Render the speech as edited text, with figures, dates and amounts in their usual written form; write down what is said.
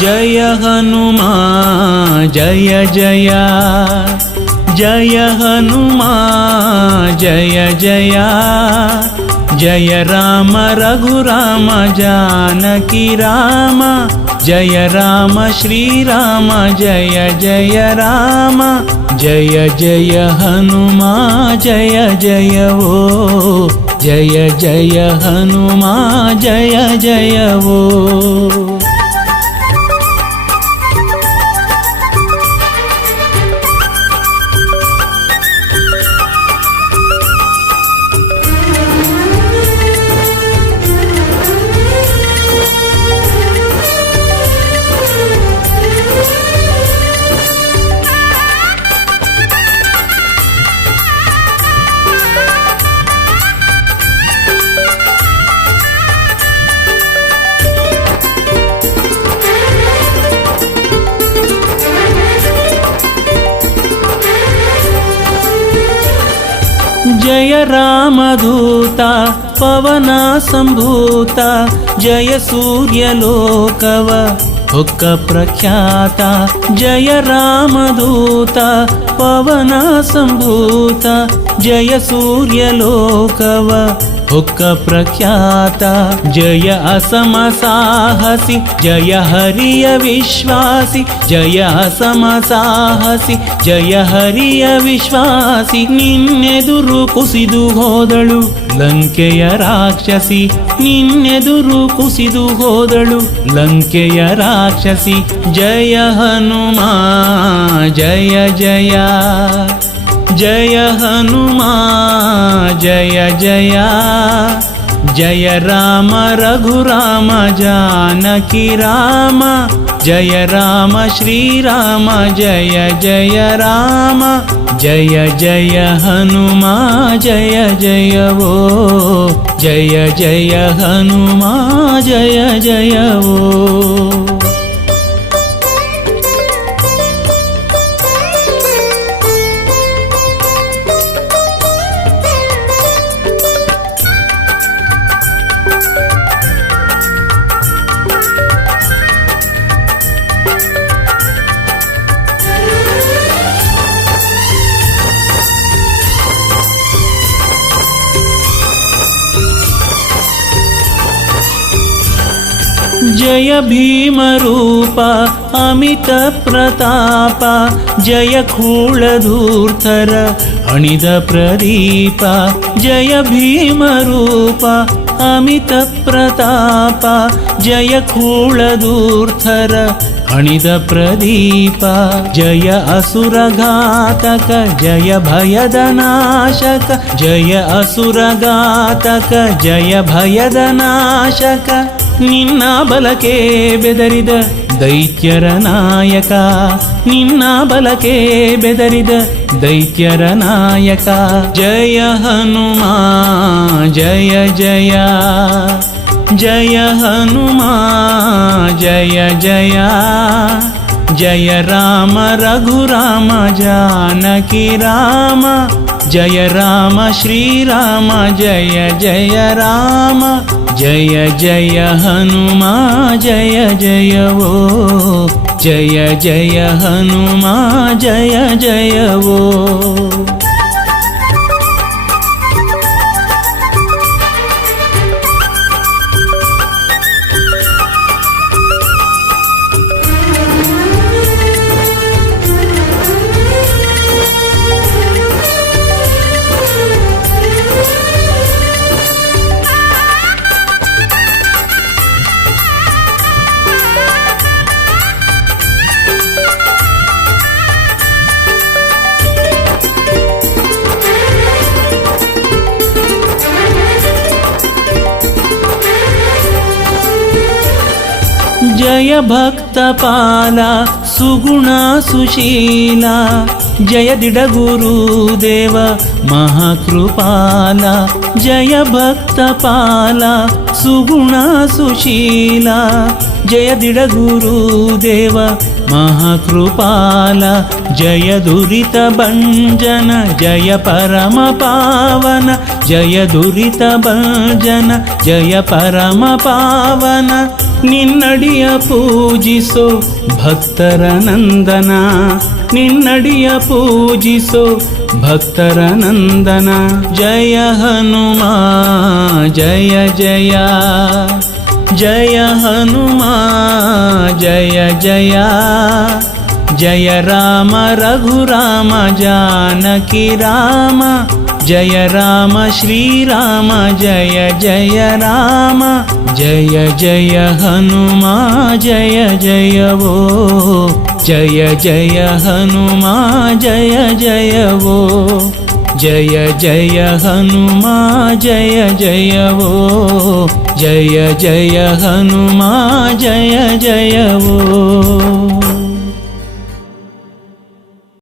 जय हनुमान जय जय, जय हनुमान जय जय, जय राम रघुराम जानकी राम, जय राम श्री राम जय जय राम, जय जय हनुमान जय जय वो, जय जय हनुमान जय जय वो। जय रामदूता पवन संभूता, जय सूर्यलोकव हुक्क प्रख्याता, जय रामदूता पवन संभूता, जय सूर्यलोकव हुक्क प्रख्याता, जय असम साहसी जय हरिय विश्वासी, जय असम साहसी जय हरिय विश्वासी, निन्ನೆದುರು ಕುಸಿದು ಹೋದಳು ಲಂಕೆಯ ರಾಕ್ಷಸಿ, ನಿನ್ನೆದುರು ಕುಸಿದು ಹೋದಳು ಲಂಕೆಯ ರಾಕ್ಷಸಿ, ಜಯ ಹನುಮಾನ್ ಜಯ ಜಯ, जय हनुमान जय जय, जय राम रघुराम जानकी राम, जय राम श्री राम जय जय राम, जय जय हनुमान जय जय वो, जय जय हनुमान जय जय वो। जय भीम रूप अमित प्रताप, जय खूलधूर्तर अणिद प्रदीप, जय भीम रूप अमित प्रताप, जय खूलधूर्तर अणिद प्रदीप, जय असुरघातक जय भयदनाशक, जय असुरघातक जय भयदनाशक, ನಿನ್ನ ಬಲಕೆ ಬೆದರಿದ ದೈತ್ಯರ ನಾಯಕ, ನಿನ್ನ ಬಲಕೆ ಬೆದರಿದ ದೈತ್ಯರ ನಾಯಕ, ಜಯ ಹನುಮಾನ್ ಜಯ ಜಯ, ಜಯ ಹನುಮಾನ್ ಜಯ ಜಯ, ಜಯ ರಾಮ ರಘುರಾಮ जानकी राम, जय राम श्री राम जय जय राम, जय जय हनुमान जय जय वो, जय जय हनुमान जय जय वो। जय भक्तपाला सुगुणा सुशीला जय दिडगुरुदेव महाकृपाला जय भक्तपाला सुगुणा सुशीला जय दिडगुरुदेव महाकृपाला जय दुरित भंजन जय परम पावन जय दुरित भंजन जय परम पावन निन्नडिय पूजिसो भक्तर नंदन निन्नडिय पूजिसो भक्तर नंदन जय हनुमा जय जय जय हनुमा जय जय जय राम रघुराम जानकी राम जय राम श्रीराम जय जय राम जय जय हनुमा जय जय वो जय जय हनुमा जय जय वो जय जय हनुमा जय जय वो जय जय हनुमा जय जय वो।